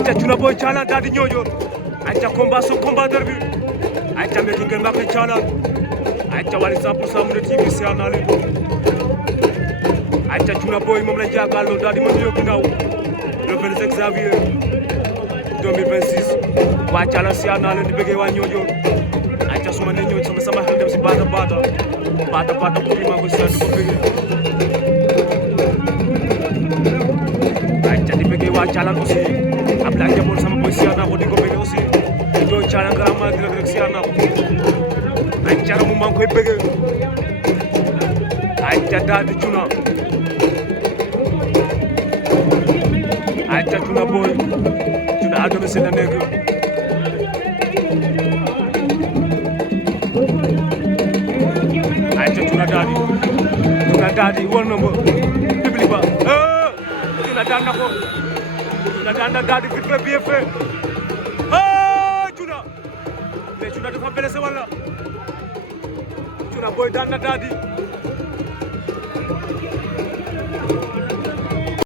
ayca Tuna Boy Thialang daal di ñoojoor ayca combat so combatteur bi ayca mbeki ngeen Mbacké Thialang ayca wali 100% mu ne TV siyaar naa leen ayca Tuna Boy moom lañ jàkkaarloo daal di ma nuyoo ginnaaw le 25 janvier 2026 waa Thialang siyaar naa leen di bëggee waa ñoojoor ayca su ma nee ñoojoor sama xel dem si baata pour yi maa ko siyaar di ko bëggee ayca di bëggee waa Thialang aussi Abdoulaye Ndiabour sama boy siyaar naa ko di ko bëggee aussi di doon Thialang Grand Magal rek siyaar naa ko ayca ramu maa ngi koy bëggee ayca daal di Tuna ayca Tuna Boy Tuna à domicile la nekk ayca Tuna daal di war na ma public ba Tuna daan na ko Tuna daan na daal di vite fait bien fait Tuna mais Tuna dafa blessé wala Tuna Boy daan na daal di